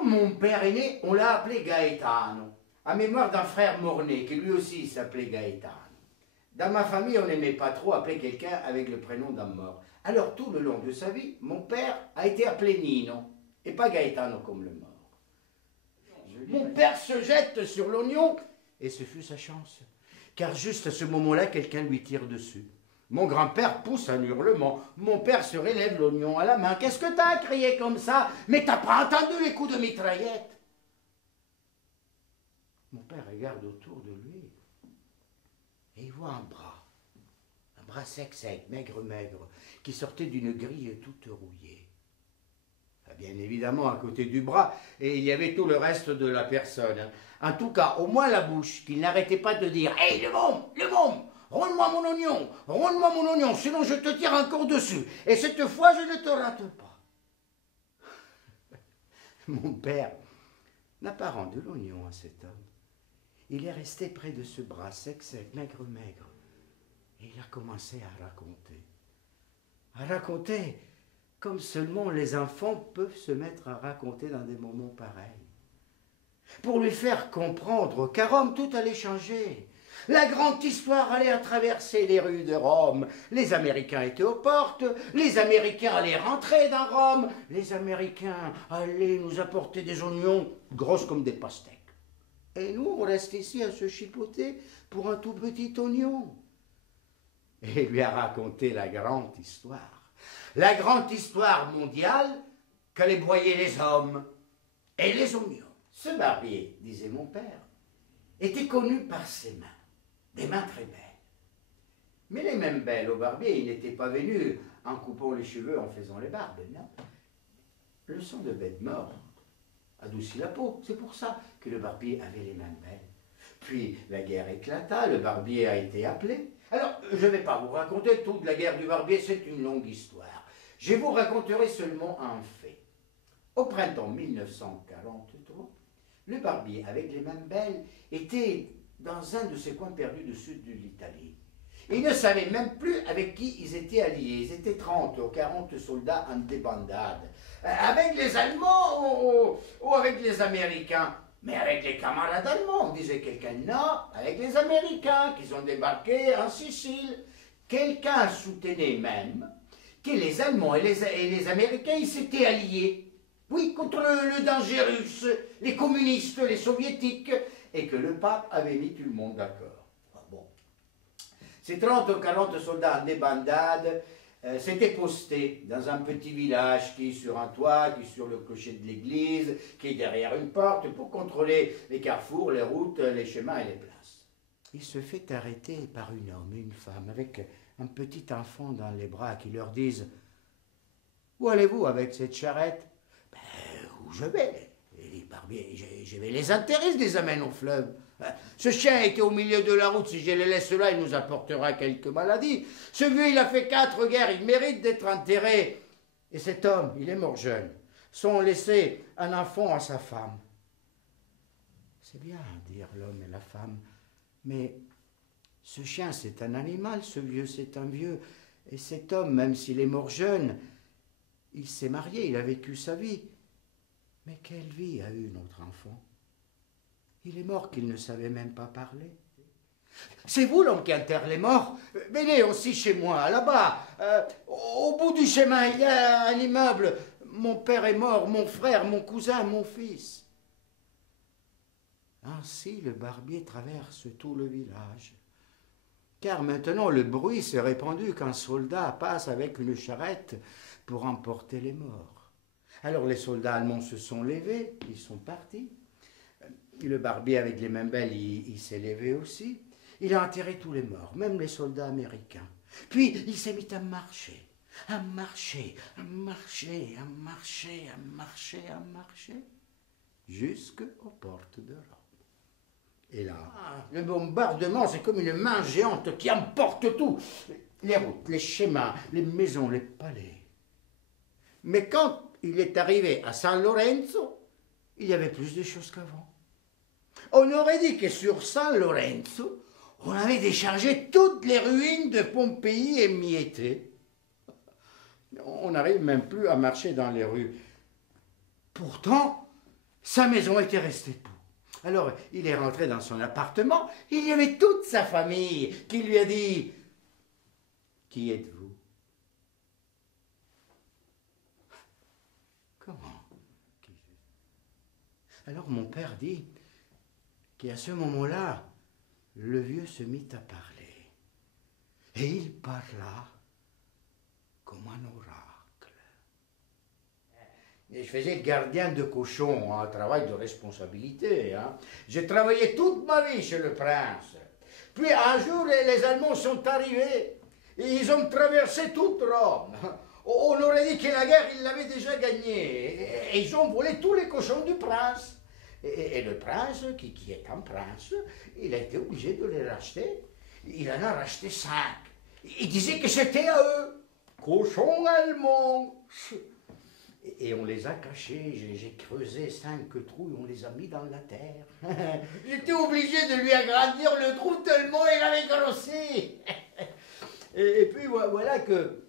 Comme mon père est né, on l'a appelé Gaetano, à mémoire d'un frère mort-né, qui lui aussi s'appelait Gaetano. Dans ma famille, on n'aimait pas trop appeler quelqu'un avec le prénom d'un mort. Alors tout le long de sa vie, mon père a été appelé Nino, et pas Gaetano comme le mort. Mon père se jette sur l'oignon, et ce fut sa chance, car juste à ce moment-là, quelqu'un lui tire dessus. Mon grand-père pousse un hurlement. Mon père se relève l'oignon à la main. « Qu'est-ce que t'as crié comme ça? Mais t'as pas entendu les coups de mitraillette ?» Mon père regarde autour de lui et il voit un bras sec, maigre, qui sortait d'une grille toute rouillée. Bien évidemment, à côté du bras, et il y avait tout le reste de la personne. En tout cas, au moins la bouche, qu'il n'arrêtait pas de dire « Hey, le môme, ronde-moi mon oignon, sinon je te tire encore dessus, et cette fois je ne te rate pas. » Mon père n'a pas rendu l'oignon à cet homme. Il est resté près de ce bras sec, maigre, et il a commencé à raconter comme seulement les enfants peuvent se mettre à raconter dans des moments pareils. Pour lui faire comprendre qu'à Rome, tout allait changer. La grande histoire allait traverser les rues de Rome. Les Américains étaient aux portes, les Américains allaient rentrer dans Rome, les Américains allaient nous apporter des oignons grosses comme des pastèques. Et nous, on reste ici à se chipoter pour un tout petit oignon. Et il lui a raconté la grande histoire mondiale qu'allaient broyer les hommes et les oignons. Ce barbier, disait mon père, était connu par ses mains, des mains très belles. Mais les mêmes belles au barbier, il n'était pas venu en coupant les cheveux, en faisant les barbes, non. Le sang de bête morte adoucit la peau, c'est pour ça que le barbier avait les mains belles. Puis la guerre éclata, le barbier a été appelé. Alors, je ne vais pas vous raconter toute la guerre du barbier, c'est une longue histoire. Je vous raconterai seulement un fait. Au printemps 1943, le barbier, avec les mains belles, était dans un de ces coins perdus du sud de l'Italie. Ils ne savaient même plus avec qui ils étaient alliés. Ils étaient 30 ou 40 soldats en débandade. Avec les Allemands ou avec les Américains. Mais avec les camarades allemands, disait quelqu'un. Non, avec les Américains qui ont débarqué en Sicile. Quelqu'un soutenait même que les Allemands et les Américains, ils s'étaient alliés. Oui, contre le danger russe, les communistes, les soviétiques, et que le pape avait mis tout le monde d'accord. Bon. Ces 30 ou 40 soldats en débandade s'étaient postés dans un petit village qui est sur un toit, qui est sur le clocher de l'église, qui est derrière une porte, pour contrôler les carrefours, les routes, les chemins et les places. Il se fait arrêter par un homme et une femme avec un petit enfant dans les bras qui leur disent « Où allez-vous avec cette charrette ?»« Où je vais. Les barbiers, je vais les enterrer, je les amène au fleuve. Ce chien était au milieu de la route, si je le laisse là, il nous apportera quelques maladies. Ce vieux, il a fait 4 guerres, il mérite d'être enterré. Et cet homme, il est mort jeune, sans laisser un enfant à sa femme. » C'est bien, dirent l'homme et la femme, mais ce chien, c'est un animal, ce vieux, c'est un vieux. Et cet homme, même s'il est mort jeune, il s'est marié, il a vécu sa vie. Mais quelle vie a eu notre enfant? Il est mort qu'il ne savait même pas parler. C'est vous l'homme qui enterre les morts? Venez aussi chez moi, là-bas. Au bout du chemin, il y a un immeuble. Mon père est mort, mon frère, mon cousin, mon fils. Ainsi, le barbier traverse tout le village. Car maintenant, le bruit s'est répandu qu'un soldat passe avec une charrette pour emporter les morts. Alors les soldats allemands se sont levés, ils sont partis. Le barbier avec les mains belles, il s'est levé aussi. Il a enterré tous les morts, même les soldats américains. Puis il s'est mis à marcher, jusqu'aux portes de Rome. Et là, le bombardement, c'est comme une main géante qui emporte tout. Les routes, les chemins, les maisons, les palais. Mais quand il est arrivé à San Lorenzo, il y avait plus de choses qu'avant. On aurait dit que sur San Lorenzo, on avait déchargé toutes les ruines de Pompéi émiettées. On n'arrive même plus à marcher dans les rues. Pourtant, sa maison était restée debout. Alors, il est rentré dans son appartement, il y avait toute sa famille qui lui a dit « Qui êtes-vous » Comment? Alors mon père dit qu'à ce moment-là, le vieux se mit à parler. Et il parla comme un oracle. Et je faisais le gardien de cochon, un travail de responsabilité. J'ai travaillé toute ma vie chez le prince. Puis un jour, les Allemands sont arrivés. Et ils ont traversé toute Rome. On aurait dit que la guerre, ils l'avaient déjà gagnée. Et ils ont volé tous les cochons du prince. Et le prince, qui est un prince, il a été obligé de les racheter. Il en a racheté 5. Il disait que c'était à eux. Cochons allemands. Et on les a cachés. J'ai creusé 5 trous et on les a mis dans la terre. J'étais obligé de lui agrandir le trou tellement il avait grossi. Et puis voilà que,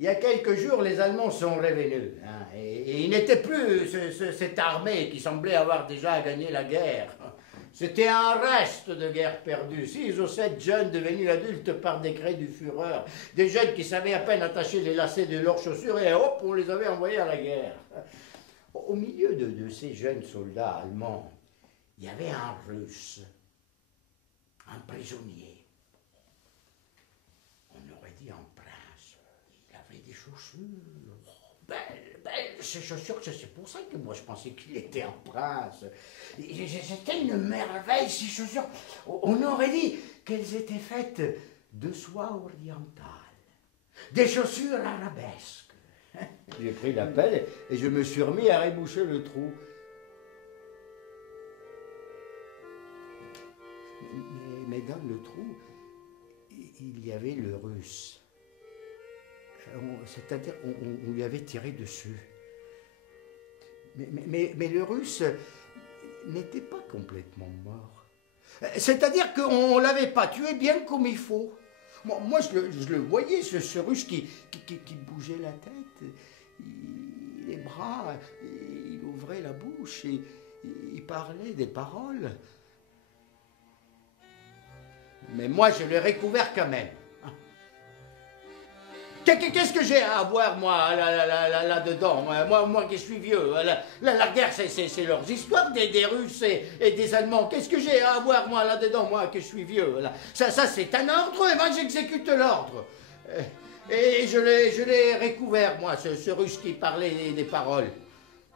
il y a quelques jours, les Allemands sont revenus. Et il n'était plus cette armée qui semblait avoir déjà gagné la guerre. C'était un reste de guerre perdue. 6 ou 7 jeunes devenus adultes par décret du Führer. Des jeunes qui savaient à peine attacher les lacets de leurs chaussures et hop, on les avait envoyés à la guerre. Au milieu de ces jeunes soldats allemands, il y avait un Russe, un prisonnier. On aurait dit un prince. Il avait des chaussures. Belles, ces chaussures, c'est pour ça que moi je pensais qu'il était un prince. C'était une merveille, ces chaussures. On aurait dit qu'elles étaient faites de soie orientale, des chaussures arabesques. J'ai pris la pelle et je me suis remis à reboucher le trou. Mais dans le trou, il y avait le Russe. C'est-à-dire qu'on lui avait tiré dessus. Mais le Russe n'était pas complètement mort. C'est-à-dire qu'on ne l'avait pas tué bien comme il faut. Moi je le voyais, ce Russe qui bougeait la tête, les bras, il ouvrait la bouche, et il parlait des paroles. Mais moi, je l'ai recouvert quand même. Qu'est-ce que j'ai à voir, moi, là-dedans? Moi qui suis vieux. La guerre, c'est leurs histoires, des Russes et des Allemands. Qu'est-ce que j'ai à voir, moi, là-dedans, moi qui suis vieux? Ça c'est un ordre, et moi, j'exécute l'ordre. Et je l'ai recouvert, moi, ce Russe qui parlait des paroles.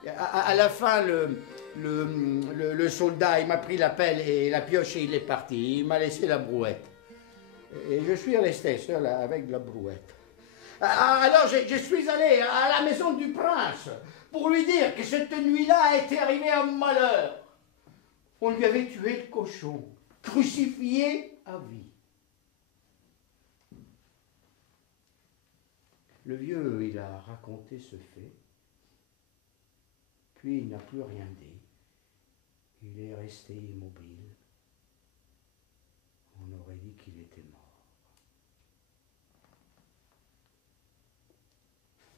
À la fin, le soldat, il m'a pris la pelle et la pioche et il est parti. Il m'a laissé la brouette. Et je suis resté seul avec la brouette. Alors je suis allé à la maison du prince pour lui dire que cette nuit-là était arrivé un malheur. On lui avait tué le cochon, crucifié à vie. Le vieux, il a raconté ce fait, puis il n'a plus rien dit. Il est resté immobile. On aurait dit qu'il était mort.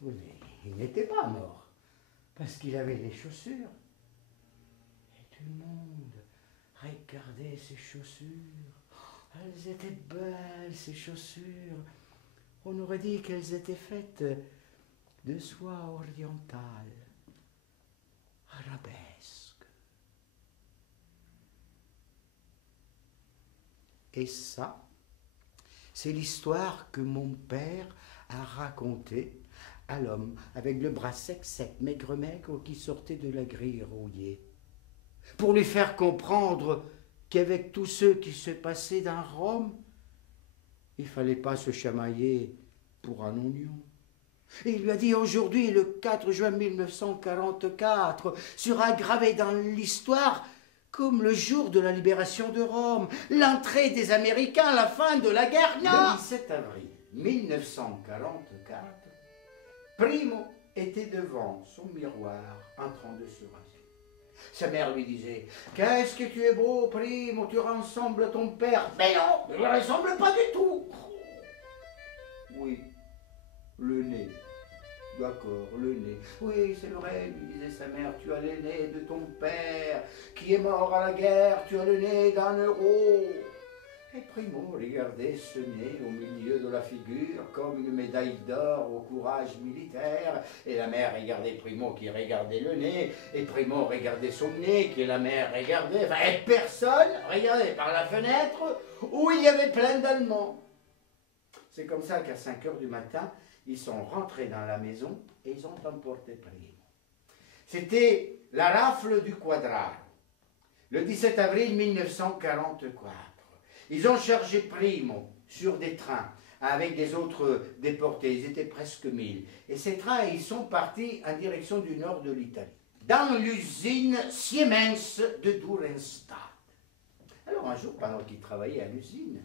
Oui, mais il n'était pas mort, parce qu'il avait les chaussures. Et tout le monde regardait ses chaussures. Elles étaient belles, ces chaussures. On aurait dit qu'elles étaient faites de soie orientale, arabesque. Et ça, c'est l'histoire que mon père a racontée à l'homme avec le bras sec, maigre, qui sortait de la grille rouillée, pour lui faire comprendre qu'avec tout ce qui se passait dans Rome, il ne fallait pas se chamailler pour un oignon. Et il lui a dit: aujourd'hui, le 4 juin 1944, sera gravé dans l'histoire comme le jour de la libération de Rome, l'entrée des Américains, la fin de la guerre. Non. Le 17 avril 1944, Primo était devant son miroir en train de se raser. Sa mère lui disait: qu'est-ce que tu es beau, Primo, tu ressembles à ton père. Mais non, je ne le ressemble pas du tout. Oui, le nez, D'accord, le nez. Oui, c'est vrai, lui disait sa mère, tu as le nez de ton père, qui est mort à la guerre, tu as le nez d'un héros. Et Primo regardait ce nez au milieu de la figure comme une médaille d'or au courage militaire. Et la mère regardait Primo qui regardait le nez, et Primo regardait son nez que la mère regardait. Enfin, et personne regardait par la fenêtre où il y avait plein d'Allemands. C'est comme ça qu'à 5 heures du matin, ils sont rentrés dans la maison et ils ont emporté Primo. C'était la rafle du Quadraro, le 17 avril 1944. Ils ont chargé Primo sur des trains avec des autres déportés. Ils étaient presque 1000. Et ces trains, ils sont partis en direction du nord de l'Italie, dans l'usine Siemens de Durenstadt. Alors un jour, pendant qu'il travaillait à l'usine,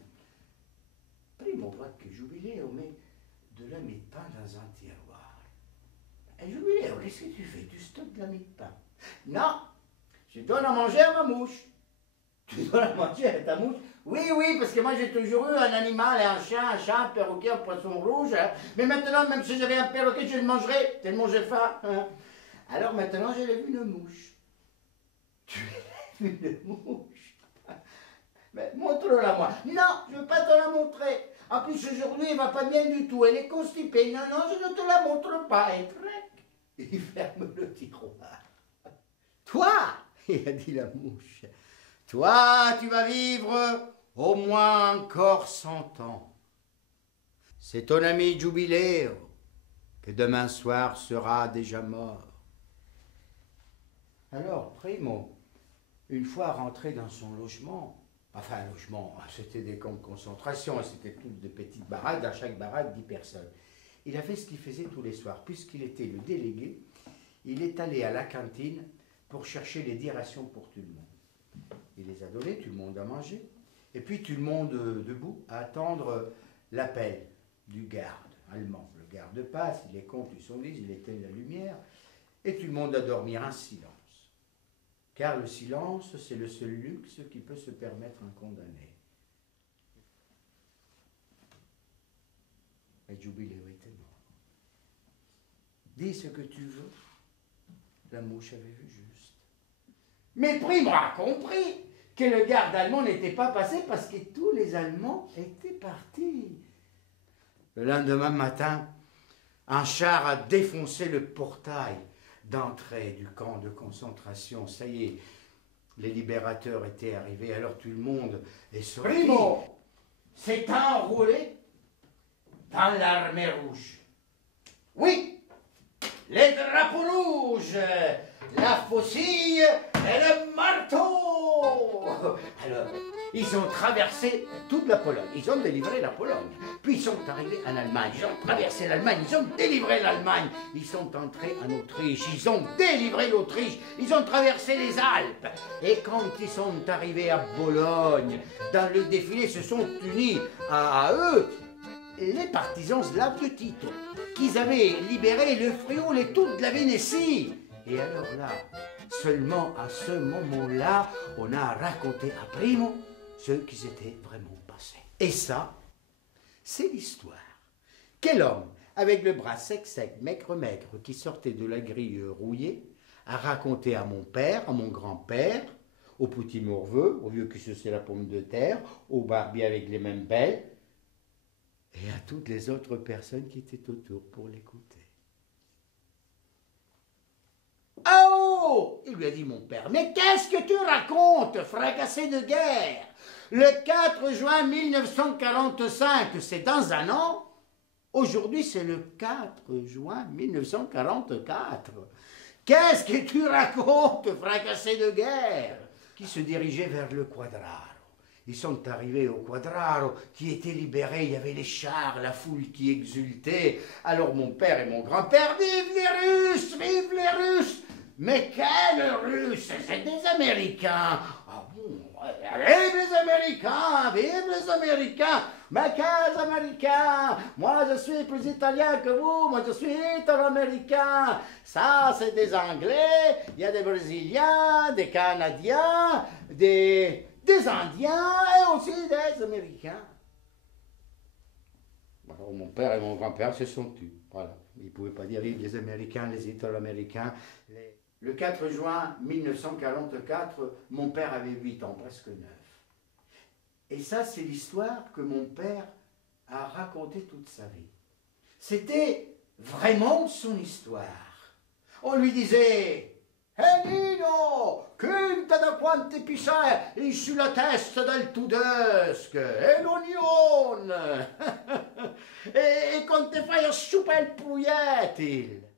Primo voit que Jubileo met de la mie de pain dans un tiroir. Et Jubileo, qu'est-ce que tu fais? Tu stockes de la mie de pain? Non, je donne à manger à ma mouche. Tu donnes à manger à ta mouche? Oui, oui, parce que moi j'ai toujours eu un animal, un chien, un chat, un perroquet, un poisson rouge. Hein. Mais maintenant, même si j'avais un perroquet, je le mangerais, tellement j'ai faim. Hein. Alors maintenant, j'ai vu une mouche. Tu as vu une mouche? Mais montre-la moi. Non, je ne veux pas te la montrer. En plus, aujourd'hui, elle ne va pas bien du tout. Elle est constipée. Non, non, je ne te la montre pas. Et trac, il ferme le tiroir. Toi, il a dit la mouche, toi, tu vas vivre au moins encore 100 ans. C'est ton ami Jubileo, que demain soir sera déjà mort. Alors, Primo, une fois rentré dans son logement, enfin un logement, c'était des camps de concentration, c'était toutes des petites baraques, dans chaque baraque 10 personnes. Il a fait ce qu'il faisait tous les soirs, puisqu'il était le délégué, il est allé à la cantine pour chercher les 10 rations pour tout le monde. Il les a donnés, tout le monde a mangé, et puis tout le monde debout à attendre l'appel du garde allemand. Le garde passe, il les compte, ils sont 10, il éteint la lumière, et tout le monde a dormi en silence. Car le silence, c'est le seul luxe qui peut se permettre un condamné. Et Jubileo était mort. Dis ce que tu veux, la mouche avait vu juste. Mais Primo a compris que le garde allemand n'était pas passé parce que tous les Allemands étaient partis. Le lendemain matin, un char a défoncé le portail d'entrée du camp de concentration. Ça y est, les libérateurs étaient arrivés, alors tout le monde est sorti. Primo s'est enrôlé dans l'armée rouge. Oui, les drapeaux rouges, la faucille et le marteau. Alors, ils ont traversé toute la Pologne, ils ont délivré la Pologne, puis ils sont arrivés en Allemagne, ils ont traversé l'Allemagne, ils ont délivré l'Allemagne, ils sont entrés en Autriche, ils ont délivré l'Autriche, ils ont traversé les Alpes, et quand ils sont arrivés à Bologne, dans le défilé se sont unis à eux les partisans slaves de Tito, qu'ils avaient libéré le Frioul et toute la Vénétie. Et alors là, seulement à ce moment-là, on a raconté à Primo ce qui s'était vraiment passé. Et ça, c'est l'histoire. Quel homme, avec le bras sec, maigre, qui sortait de la grille rouillée, a raconté à mon père, à mon grand-père, au petit morveux, au vieux qui suçait la pomme de terre, au barbier avec les mêmes belles, et à toutes les autres personnes qui étaient autour pour l'écouter. Oh! Il lui a dit mon père, mais qu'est-ce que tu racontes, fracassé de guerre? Le 4 juin 1945, c'est dans un an. Aujourd'hui, c'est le 4 juin 1944. Qu'est-ce que tu racontes, fracassé de guerre? Qui se dirigeait vers le Quadraro. Ils sont arrivés au Quadraro, qui était libéré, il y avait les chars, la foule qui exultait. Alors mon père et mon grand-père, vive les Russes, vive les Russes! Mais quels Russes? C'est des Américains! Ah bon, vive les Américains, vive les Américains! Mais quels Américains? Moi je suis plus italien que vous, moi je suis italo-américain. Ça c'est des Anglais, il y a des Brésiliens, des Canadiens, des Indiens et aussi des Américains. Alors mon père et mon grand-père se sont tus. Voilà. Ils ne pouvaient pas dire les Américains, les Italo-Américains. Le 4 juin 1944, mon père avait 8 ans, presque 9. Et ça, c'est l'histoire que mon père a racontée toute sa vie. C'était vraiment son histoire. On lui disait « Eh Nino, conta da quante pisce sulla testa del tudesc, e l'ognone, e con te fai a super il proiettile. »